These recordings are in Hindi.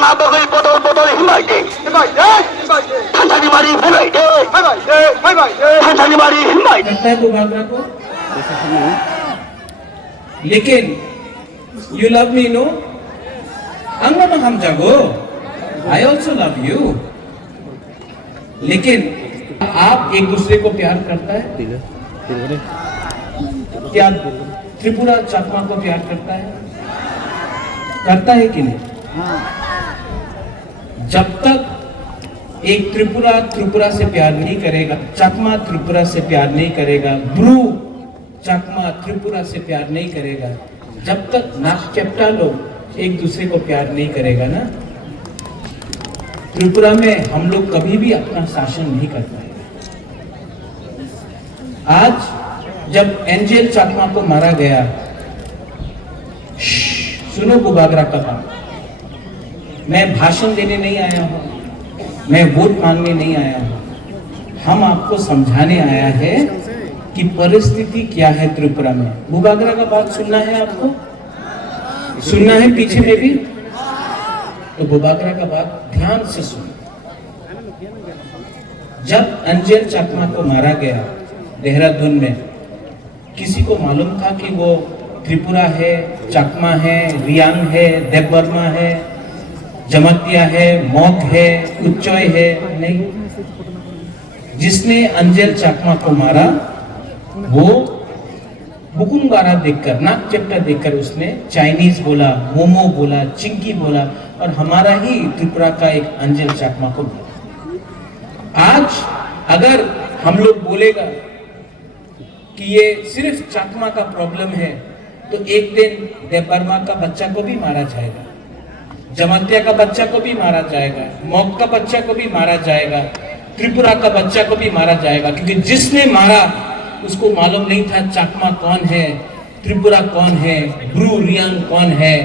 なぼいぼどぼどひまいでたたにまりひまいでたたにまりひまい करता है वो भागना को लेकिन you love me no अंगना हम जागो I also love you लेकिन आप एक दूसरे को प्यार करता है क्या त्रिपुरा चाकमा को प्यार करता है कि नहीं जब तक एक त्रिपुरा से प्यार नहीं करेगा, चाकमा त्रिपुरा से प्यार नहीं करेगा, ब्रू चाकमा त्रिपुरा से प्यार नहीं करेगा, जब तक नागचेप्टा लोग एक दूसरे को प्यार नहीं करेगा ना, त्रिपुरा में हम लोग कभी भी अपना शासन नहीं कर पाएंगे। आज जब एंजेल चाकमा को मारा गया, सुनो बुबागरा का बात, मैं भाषण देने नहीं आया हूं, मैं वोट मांगने नहीं आया हूं, हम आपको समझाने आया है कि परिस्थिति क्या है त्रिपुरा में। बुबागरा का बात सुनना है आपको, सुनना है पीछे में भी, तो बुबागरा का बात ध्यान से सुनो। जब अंजेल चाकमा को मारा गया देहरादून में, किसी को मालूम था कि वो त्रिपुरा है, चाकमा है, रियांग है, देवबर्मा है, जमतिया है, मौक है, उच्चोय है? नहीं। जिसने अंजेल चाकमा को मारा वो बुकुंगारा देखकर, नागचेप्टा देखकर उसने चाइनीज बोला, मोमो बोला, चिंकी बोला और हमारा ही त्रिपुरा का एक अंजेल चाकमा को बोला। आज अगर हम लोग बोलेगा कि ये सिर्फ चाकमा का प्रॉब्लम है तो एक दिन देवबर्मा का बच्चा को भी मारा जाएगा, जमतिया का बच्चा को भी मारा जाएगा, मौक का बच्चा को भी मारा जाएगा, त्रिपुरा का बच्चा को भी मारा जाएगा, क्योंकि जिसने मारा उसको मालूम नहीं था चाकमा कौन है, त्रिपुरा कौन है, ब्रू रियांग कौन है,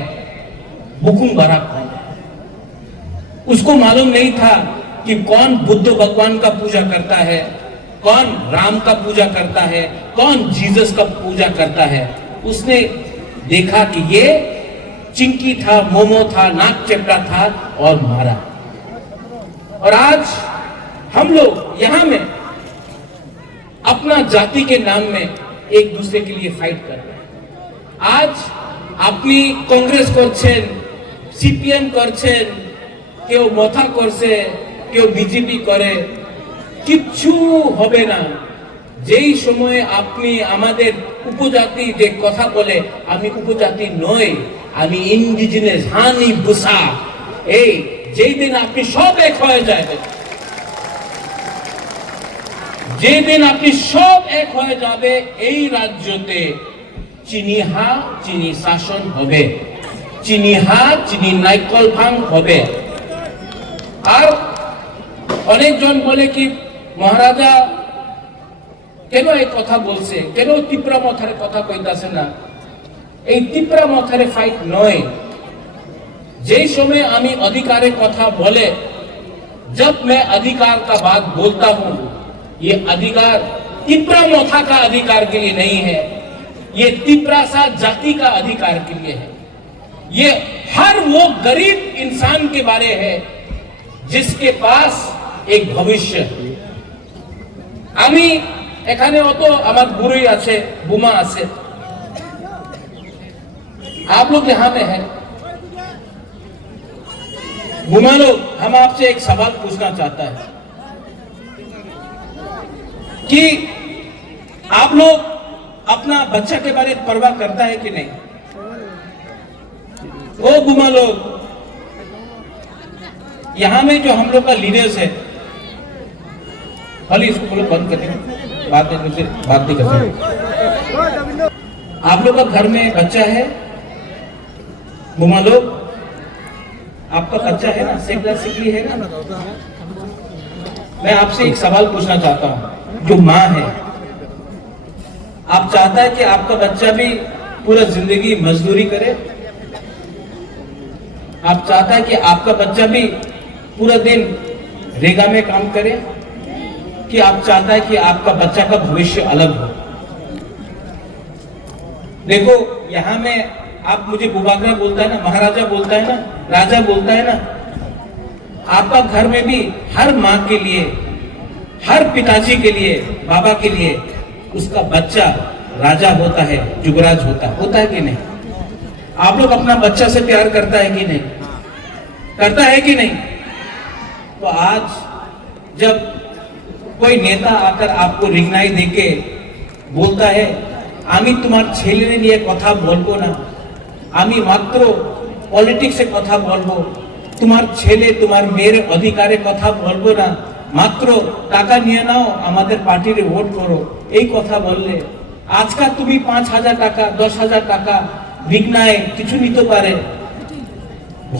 बुकुंगारा कौन है। उसको मालूम नहीं था कि कौन बुद्ध भगवान का पूजा करता है, कौन राम का पूजा करता है, कौन जीसस का पूजा करता है। उसने देखा कि ये चिंकी था, मोमो था, नागचेप्टा था और मारा। और आज हम लोग यहां में अपना जाति के नाम में एक दूसरे के लिए फाइट कर रहे हैं। आज अपनी कांग्रेस করছেন, সিপিএম করছেন, কেউ মথা করছে, কেউ বিজেপি করে, কিচ্ছু হবে না। যেই সময়ে আপনি আমাদের উপজাতি যে কথা বলে, আমি উপজাতি নই, আমি ইন্ডিজিনাস হানি বুসা, এই যেই দিন আপনি সব এক হয়ে যাবেন, যেই দিন আপনি সব এক হয়ে যাবে, এই রাজ্যতে চিনিহা চিনি শাসন হবে, চিনিহা চিনি নাইকল ভাঙ হবে। আর অনেকজন বলে কি মহারাজা কেন এই কথা বলছে, কেন ত্রিপুরা মথারে কথা কইতাছে না? এই ত্রিপুরা মথারে ফাইট নয়। যেই সময় আমি अधिकारे কথা बोले, जब मैं अधिकार का बात बोलता हूं, ये अधिकार त्रिपुरा मोथा का अधिकार के लिए नहीं है, ये त्रिपुरा सा जाति का अधिकार के लिए है। ये हर वो गरीब इंसान के बारे है जिसके पास एक भविष्य। আমি এখানে অত আমার গুরুই আছে, বুমা আছে, आप लोग यहाँ में हैं। बुमा लोग, हम आपसे एक सवाल पूछना चाहता है कि आप लोग अपना बच्चा के बारे में परवाह करता है कि नहीं? ओ बुमा लोग, यहां में जो हम लोग का लीडर्स है, भले इसको बोलो बंद कर दें, बात नहीं करते। आप लोग का घर में बच्चा है, बुमा लोग, आपका बच्चा है ना, सिकला सिकली है ना? मैं आपसे एक सवाल पूछना चाहता हूं, जो माँ है, आप चाहता है कि आपका बच्चा भी पूरा जिंदगी मजदूरी करे? आप चाहता है कि आपका बच्चा भी पूरा दिन रेगा में काम करे? कि आप चाहता है कि आपका बच्चा का भविष्य अलग हो? देखो, यहां में आप मुझे बुबागरा बोलता है ना, महाराजा बोलता है ना, राजा बोलता है ना, आपका घर में भी हर माँ के लिए, हर पिताजी के लिए, बाबा के लिए उसका बच्चा राजा होता है, युवराज होता है कि नहीं? आप लोग अपना बच्चा से प्यार करता है कि नहीं? करता है कि नहीं? तो आज जब कोई नेता आकर आपको रिंगनाई देके बोलता है आमी तुम्हार छेलेर निये कथा बोलबो ना, आमी मात्र पलिटिक्से कथा बोलबो, तुम्हार छेले तुम्हार मेয়ের अधिकारे कथा बोलबो ना, मात्र टाका निये नाओ आमादेर पार्टिरे भोट करो, এই কথা বললে আজকাল তুমি 5,000 টাকা 10,000 টাকা বিঘ্নায় কিছু নিতে পারে,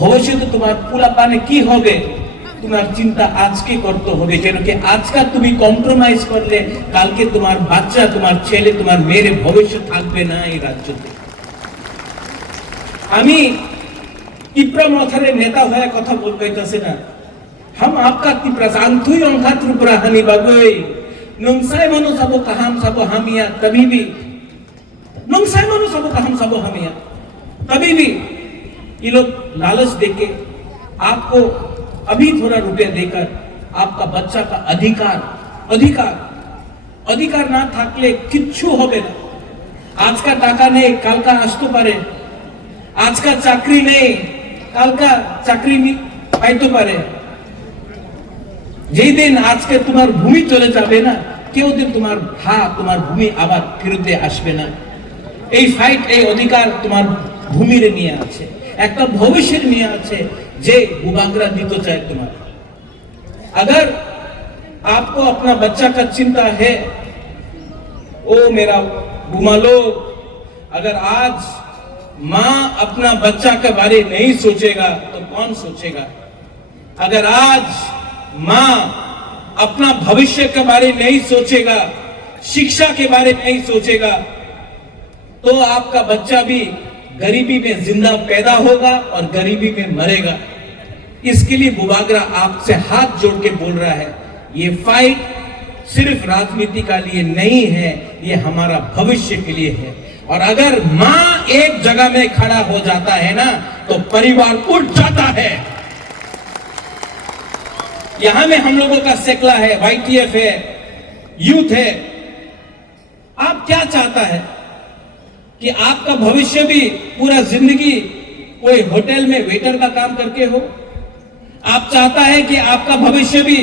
ভবিষ্যতে তোমার পোলাপানে কি হবে তোমার চিন্তা আজকে করতে হবে, কেন কি আজকে তুমি কম্প্রোমাইজ করলে কালকে তোমার বাচ্চা, তোমার ছেলে, তোমার মেয়ের ভবিষ্যৎ থাকবে না এই রাজ্যতে। আমি ত্রিপুরা মথারে নেতা হয়ে কথা বলতেছি না, हम आपका ত্রিপুরা আন্থুই অংখা ত্রিপুরা হানি বাগৈ নংসাই মানুষ সাবো কাহাম সাবো হামিয়া তবে भी नंसाई मानो सबो का हम सबो हमिया, तभी भी ये लोग लालच देके आपको अभी थोड़ा रुपया देकर आपका बच्चा का अधिकार अधिकार अधिकार ना থাকলে কিচ্ছু হবে না। আজকা টাকা নেই কালকা আসতে পারে, আজকা চাকরি নেই কালকা চাকরি পাইতে পারে, যেই দিন আজকে তোমার ভূমি চলে যাবে না কেউ দিন তোমার তোমার ভূমি আবার ফিরতে আসবে না। এই ফাইট, এই অধিকার তোমার ভূমির নিয়ে আছে, একটা ভবিষ্যৎ নিয়ে আছে যে বুবাগরা দিতে চায় তোমার। अगर आपको अपना बच्चा का चिंता है, ओ मेरा बुमालो, अगर आज माँ अपना बच्चा के बारे नहीं सोचेगा तो कौन सोचेगा? अगर आज माँ अपना भविष्य के बारे नहीं सोचेगा, शिक्षा के बारे नहीं सोचेगा, तो आपका बच्चा भी गरीबी में जिंदा पैदा होगा और गरीबी में मरेगा। इसके लिए बुबागरा आपसे हाथ जोड़ के बोल रहा है, ये फाइट सिर्फ राजनीति का लिए नहीं है, ये हमारा भविष्य के लिए है। और अगर माँ एक जगह में खड़ा हो जाता है ना तो परिवार उठ जाता है। यहां में हम लोगों का सेकला है, YTF है, यूथ है। आप क्या चाहता है कि आपका भविष्य भी पूरा जिंदगी कोई होटल में वेटर का काम करके हो? आप चाहता है कि आपका भविष्य भी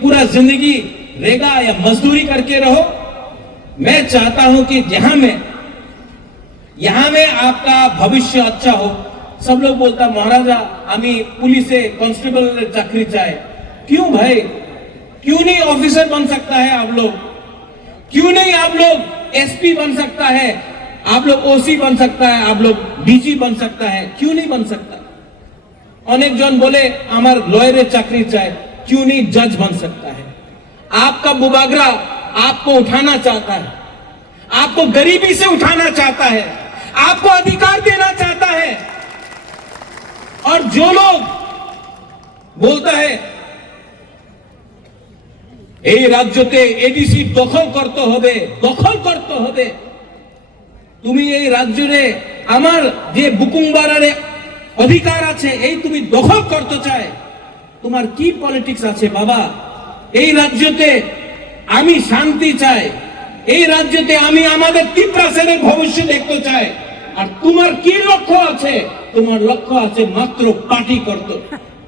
पूरा जिंदगी रेगा या मजदूरी करके रहो? मैं चाहता हूं कि यहां में आपका भविष्य अच्छा हो। सब लोग बोलता महाराजा आमी पुलिसे कांस्टेबल चाकरी चाहे, क्यों भाई? क्यों नहीं ऑफिसर बन सकता है आप लोग? क्यों नहीं आप लोग SP बन सकता है, आप लोग OC बन सकता है, आप लोग DG बन सकता है, क्यों नहीं बन सकता? अनेक जन बोले हमार लॉयर चाकरी चाहे, क्यों नहीं जज बन सकता है? आपका बुबागरा आपको उठाना चाहता है, आपको गरीबी से उठाना चाहता है, आपको अधिकार देना चाहता है। और जो लोग बोलता है এই রাজ্যতে এডিসি দখল করতে হবে, দখল করতে হবে, তুমি এই রাজ্যে আমার যে বুকুংবারারে অধিকার আছে এই তুমি দখল করতে চায়, তোমার কি পলিটিক্স আছে বাবা? এই রাজ্যতে আমি শান্তি চাই, এই রাজ্যতে আমি আমাদের ত্রিপুরা সেনের ভবিষ্যৎ দেখতে চাই। আর তোমার কি লক্ষ্য আছে? তোমার লক্ষ্য আছে মাত্র পার্টি করতে,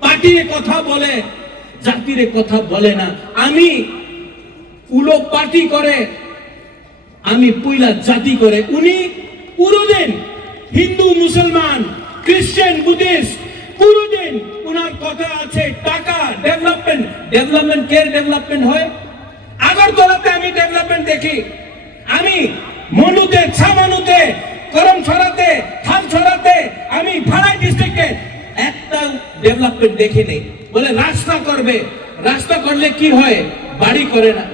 পার্টির কথা বলে, জাতির কথা বলে না। আমি উলো পার্টি করে, আমি পুইলা জাতি করে। উনি পুরোদিন হিন্দু মুসলমান খ্রিস্টান বুদ্ধিস্ট পুরোদিন উনার কথা আছে টাকা ডেভেলপমেন্ট। ডেভেলপমেন্ট কে ডেভেলপমেন্ট হয়? আগরতলাতে আমি ডেভেলপমেন্ট দেখি, আমি মনুতে ছামানুতে করমছড়াতে থানছড়াতে আমি ভাড়াই ডিস্ট্রিক্টে একটা ডেভেলপমেন্ট দেখি নেই। বলে রাস্তা করবে, রাস্তা করলে কি হয়? বাড়ি করে না।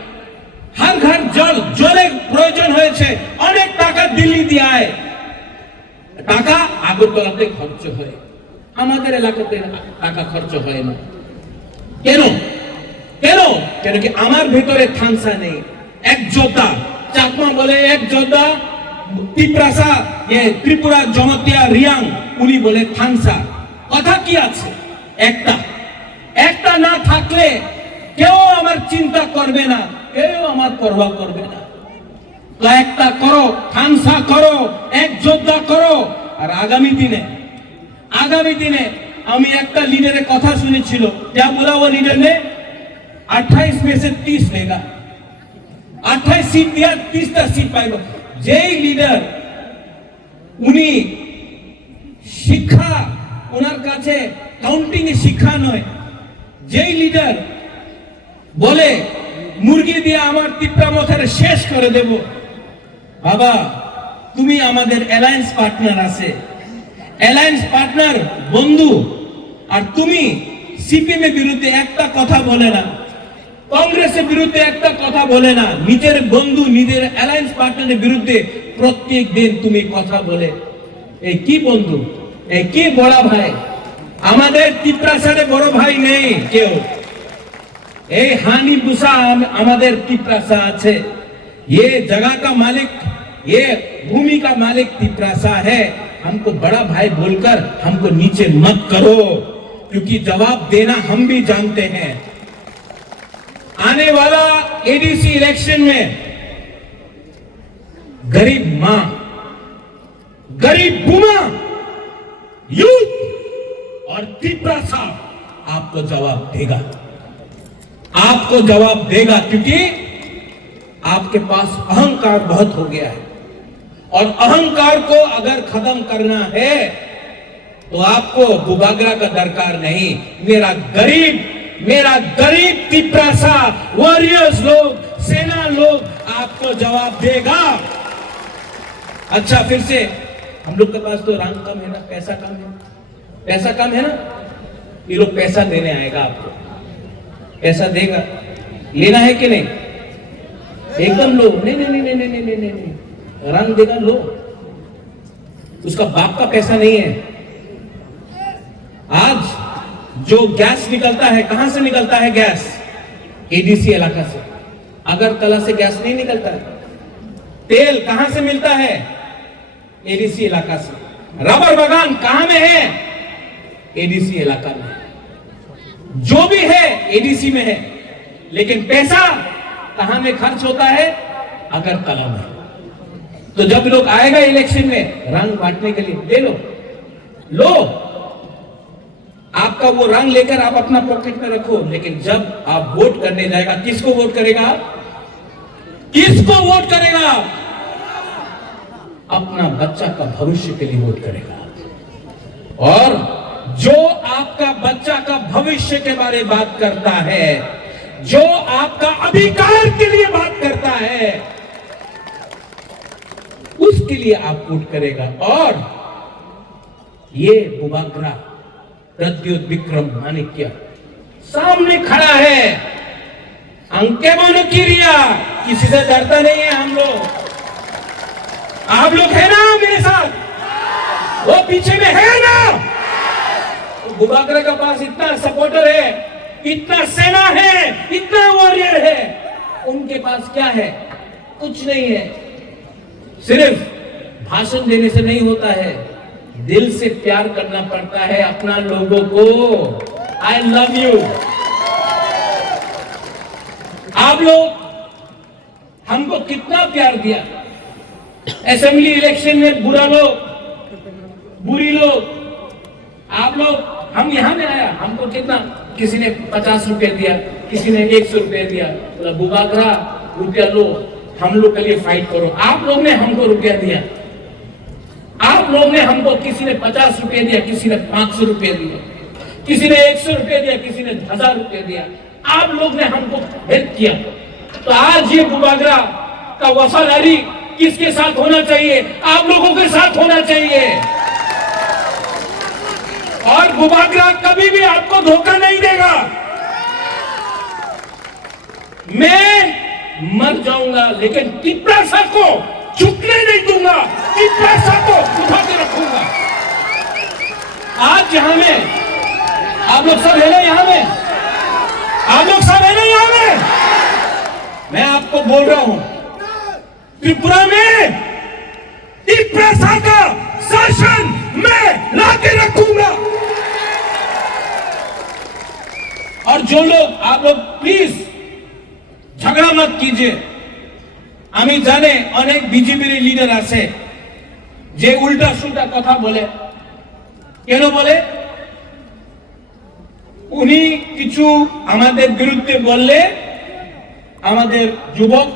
हर घर जल জলের প্রয়োজন হয়েছে, অনেক টাকা দিল্লি দিয়ে আয়, টাকা আগরতলাতে খরচ হয়, আমাদের এলাকাতে টাকা খরচ হয় না। কেন? কেন? কেন কি আমার ভিতরে থানসা নেই। এক যোদ্ধা, চাকমা বলে এক যোদ্ধা, ত্রিপুরা ত্রিপুরা জনতিয়া রিয়াং উনি বলে থানসা। কথা কি আছে? একটা না থাকলে কেউ আমার চিন্তা করবে না, কেউ আমার পরোয়া করবে না। তো একটা করো, খানসা করো, এক যোদ্ধা করো। আর আগামী দিনে আমি একটা लीडर কথা শুনেছিল, क्या बोला वो लीडर ने, 28 में से 30 लेगा, 28 सीट दिया, 30টা सीट পাইবো। যেই লিডার উনি শিক্ষা, ওনার কাছে কাউন্টিং এ শিক্ষা নয়, যেই লিডার বলে মুরগি দিয়ে আমার তিপ্রামথের শেষ করে দেব, বাবা তুমি আমাদের অ্যালায়েন্স পার্টনার আছে, অ্যালায়েন্স পার্টনার বন্ধু, আর তুমি সিপিএম এর বিরুদ্ধে একটা কথা বলে না, কংগ্রেসের বিরুদ্ধে একটা কথা বলে না, নিজের বন্ধু নিজের অ্যালায়েন্স পার্টনারের বিরুদ্ধে প্রত্যেক দিন তুমি কথা বলে। এই কি বন্ধু, এই কি বড় ভাই? আমাদের তিপ্রাসারে বড় ভাই নেই কেউ। এই हानि बुसा আমাদের तिपरासा আছে। ये जगह का मालिक, ये भूमि का मालिक तिपरासा है। हमको बड़ा भाई बोलकर हमको नीचे मत करो, क्योंकि जवाब देना हम भी जानते हैं। आने वाला एडीसी इलेक्शन में गरीब मां, गरीब बुमा, यूथ और तिपरासा आपको जवाब देगा, आपको जवाब देगा, क्योंकि आपके पास अहंकार बहुत हो गया है। और अहंकार को अगर खत्म करना है तो आपको बुबागरा का दरकार नहीं। मेरा गरीब तिपरासा वॉरियर्स लोग, सेना लोग आपको जवाब देगा। अच्छा, फिर से हम लोग के पास तो रंग कम है ना, पैसा कम है, पैसा कम है ना, ये लोग पैसा देने आएगा, आपको पैसा देगा, लेना है कि नहीं? एकदम लो, नहीं नहीं नहीं नहीं नहीं नहीं नहीं, रंग देगा लो, उसका बाप का पैसा नहीं है। आज जो गैस निकलता है, कहां से निकलता है गैस? एडीसी इलाका से। अगरतला से गैस नहीं निकलता है। तेल कहां से मिलता है? एडीसी इलाका से। रबर बागान कहां में है? एडीसी इलाका में। जो भी है एडीसी में है, लेकिन पैसा कहां में खर्च होता है? अगरतला में। तो जब लोग आएगा इलेक्शन में रंग बांटने के लिए, ले लो, आपका वो रंग लेकर आप अपना पॉकेट में रखो, लेकिन जब आप वोट करने जाएगा, किसको वोट करेगा? किसको वोट करेगा? अपना बच्चा का भविष्य के लिए वोट करेगा। और जो आपका बच्चा का भविष्य के बारे में बात करता है, जो आपका अधिकार के लिए बात करता है, उसके लिए आप वोट करेगा। और ये बुबागरा प्रद्योत विक्रम माणिक्य सामने खड़ा है, अंके बोनो किरिया, किसी से डरता नहीं है हम लोग। आप लोग है ना मेरे साथ? वो पीछे में है ना? बुबागरा के पास इतना सपोर्टर है, इतना सेना है, इतना वॉरियर है, उनके पास क्या है? कुछ नहीं है। सिर्फ भाषण देने से नहीं होता है, दिल से प्यार करना पड़ता है अपना लोगों को। I love you. आप लोग हमको कितना प्यार दिया। असेंबली इलेक्शन में बुरा लोग, बुरी लोग, आप लोग, हम यहां में आया, हमको कितना, किसी ने 50 रुपए दिया, किसी ने 100 रुपए दिया, बोला बुबागरा रुपया लो, हम लोग के लिए फाइट करो। आप लोग ने हमको रुपया दिया, आप लोग ने हमको, किसी ने 50 रुपए दिया, किसी ने 500 रुपए दिया, किसी ने 100 रुपए दिया, किसी ने 1000 रुपए दिया। आप लोग ने हमको हेल्प किया। तो आज ये बुबागरा का वफादारी किसके साथ होना चाहिए? आप लोगों के साथ होना चाहिए। और बुबागरा कभी भी आपको धोखा नहीं देगा। मैं मर जाऊंगा, लेकिन तिपरासा को झुकने नहीं दूंगा, तिपरासा को उठा के रखूंगा। आज यहां में आप लोग सब है ना, यहां में आप लोग सब है ना, यहां में मैं आपको बोल रहा हूं, त्रिपुरा में तिपरासा का शासन मैं लाके रखूंगा। और जो लोग आप लोग प्लीज झगड़ा मत कीजिए। আমি জানে অনেক বিজেপির লিডার আছে যে উল্টা সুল্টা কথা বলে। কেন বলে? উনি কিছু আমাদের বিরুদ্ধে বললে আমাদের যুবক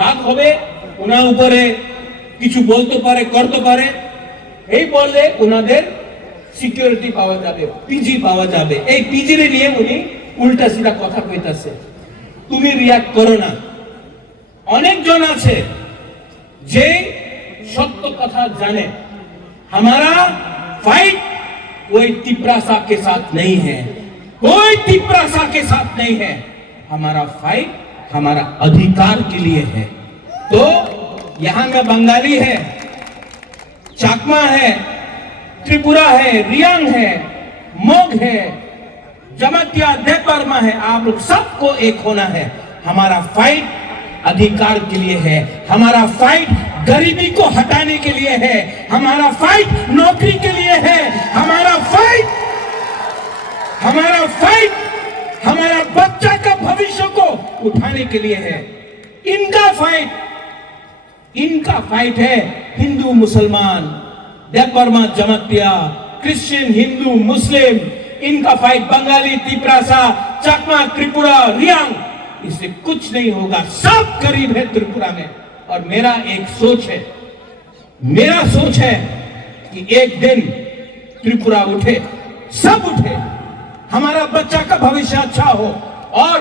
রাগ হবে, ওনার উপরে কিছু বলতে পারে, করতে পারে। এই বললে ওনাদের সিকিউরিটি পাওয়া যাবে, পিজি পাওয়া যাবে। এই পিজিরে নিয়ে উনি উল্টা সিধা কথা কইতাছে। তুমি রিয়াক্ট করো না। অনেকজন আছে যে সত্য কথা জানে। हमारा फाइट कोई तिपरासा के साथ नहीं है, कोई तिपरासा के साथ नहीं है। हमारा फाइट हमारा अधिकार के लिए है। तो यहां में बंगाली है, चाकमा है, त्रिपुरा है, रियांग है, मोग है, जमातिया देवबर्मा है। आप लोग सबको एक होना है। हमारा फाइट अधिकार के लिए है, हमारा फाइट गरीबी को हटाने के लिए है, हमारा फाइट नौकरी के लिए है, हमारा फाइट हमारा बच्चा का भविष्य को उठाने के लिए है। इनका फाइट है हिंदू मुसलमान, देवबर्मा जमातिया, क्रिश्चियन, हिंदू, मुस्लिम। इनका फाइट बंगाली, तिपरासा, चाकमा, त्रिपुरा, रियांग, इससे कुछ नहीं होगा। सब गरीब है त्रिपुरा में। और मेरा एक सोच है कि एक दिन त्रिपुरा उठे, सब उठे, हमारा बच्चा का भविष्य अच्छा हो और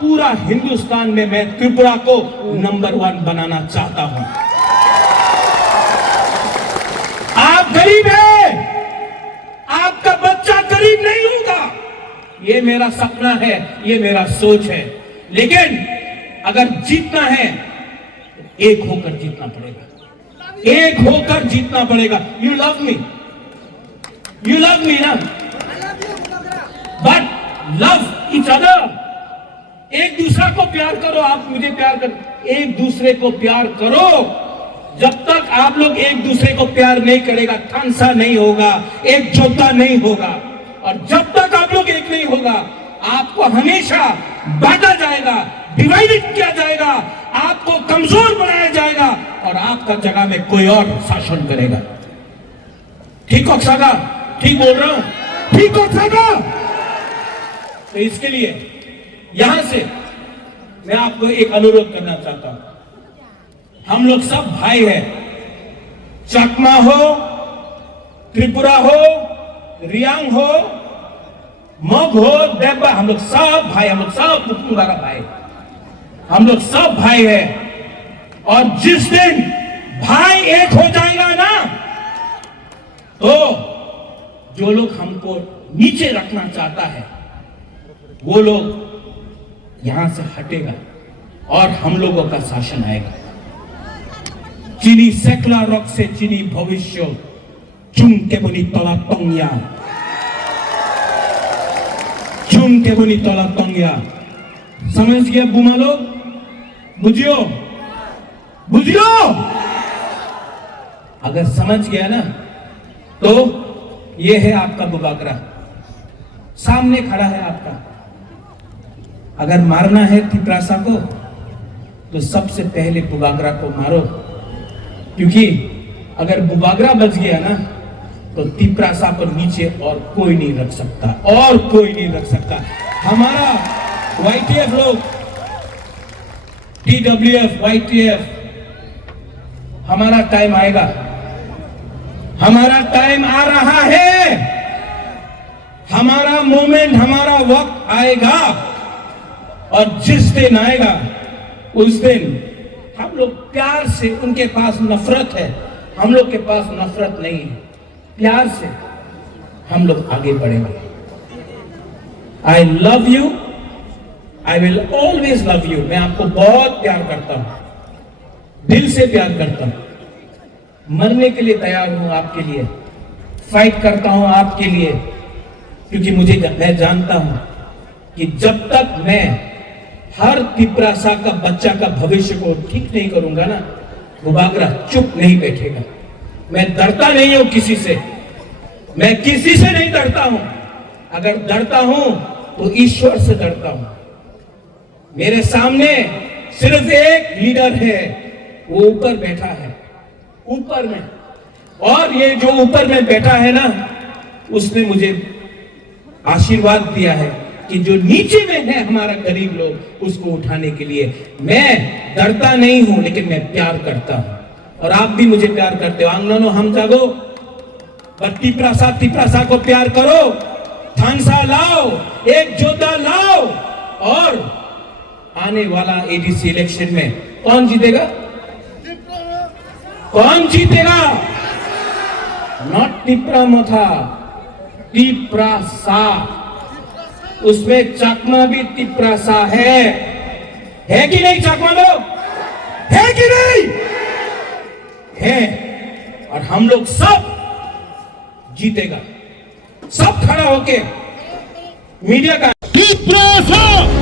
पूरा हिंदुस्तान में मैं त्रिपुरा को नंबर 1 बनाना चाहता हूं। आप गरीब हैं, आपका बच्चा गरीब नहीं होगा, ये मेरा सपना है, ये मेरा सोच है। लेकिन अगर जीतना है एक होकर जीतना पड़ेगा, एक होकर जीतना पड़ेगा। यू लव मी ना, बट लव ईच अदर। एक दूसरा को प्यार करो, आप मुझे प्यार करो, एक दूसरे को प्यार करो। जब तक आप लोग एक दूसरे को प्यार नहीं करेगा, खानसा नहीं होगा, एकजुटता नहीं होगा। और जब तक आप लोग एक नहीं होगा, आपको हमेशा बांटा जाएगा, डिवाइडेड किया जाएगा, आपको कमजोर बनाया जाएगा और आपका जगह में कोई और शासन करेगा। ठीक हो सागा? ठीक बोल रहा हूं? ठीक हो सागा? तो इसके लिए यहां से मैं आपको एक अनुरोध करना चाहता हूं। हम लोग सब भाई हैं, चकमा हो, त्रिपुरा हो, रियांग हो, मग हो, देवबा, हम लोग सब भाई, हम लोग सब पुपुंगा का भाई, हम लोग सब भाई हैं। और जिस दिन भाई एक हो जाएगा ना, तो जो लोग हमको नीचे रखना चाहता है वो लोग यहां से हटेगा और हम लोगों का शासन आएगा। चीनी सेकला रॉक से चीनी भविष्य चुम के बनी तला तंगिया, चुम के बनी तला तंगिया। समझ गया बुमा लोग? बुझियो बुझियो। अगर समझ गया ना, तो ये है आपका बुबागरा, सामने खड़ा है आपका। अगर मारना है तिपरासा को, तो सबसे पहले बुबागरा को मारो, क्योंकि अगर बुबागरा बच गया ना, तो तिपरासा पर नीचे और कोई नहीं रख सकता, और कोई नहीं रख सकता। हमारा YTF लोग, TWF, YTF, हमारा टाइम आएगा, हमारा टाइम आ रहा है, हमारा मोमेंट, हमारा वक्त आएगा। और जिस दिन आएगा उस दिन हम लोग प्यार से, उनके पास नफरत है, हम लोग के पास नफरत नहीं है, प्यार से हम लोग आगे बढ़ेंगे। I love you, I will always love you. मैं आपको बहुत प्यार करता हूं, दिल से प्यार करता हूं, मरने के लिए तैयार हूं आपके लिए, फाइट करता हूं आपके लिए, क्योंकि मैं जानता हूं कि जब तक मैं हर तिपरासा का बच्चा का भविष्य को ठीक नहीं करूंगा ना, बुबागरा चुप नहीं बैठेगा। मैं डरता नहीं हूं किसी से, मैं किसी से नहीं डरता हूं। अगर डरता हूं तो ईश्वर से डरता हूं। मेरे सामने सिर्फ एक लीडर है, वो ऊपर बैठा है, ऊपर में। और ये जो ऊपर में बैठा है ना, उसने मुझे आशीर्वाद दिया है कि जो नीचे में है हमारा गरीब लोग, उसको उठाने के लिए। मैं डरता नहीं हूं, लेकिन मैं प्यार करता हूं, और आप भी मुझे प्यार करते हो। आंगनो हम जागो, तिप्रासा को प्यार करो, थानसा लाओ, एक जोधा लाओ। और आने वाला एडीसी इलेक्शन में कौन जीतेगा? कौन जीतेगा? नॉट तिप्रा मोथा, तिप्रासा। उसमें चकमा भी तिप्रासा है कि नहीं? चकमा लोग है कि नहीं? है। और हम लोग सब जीतेगा, सब खड़ा होके मीडिया का तिप्रासा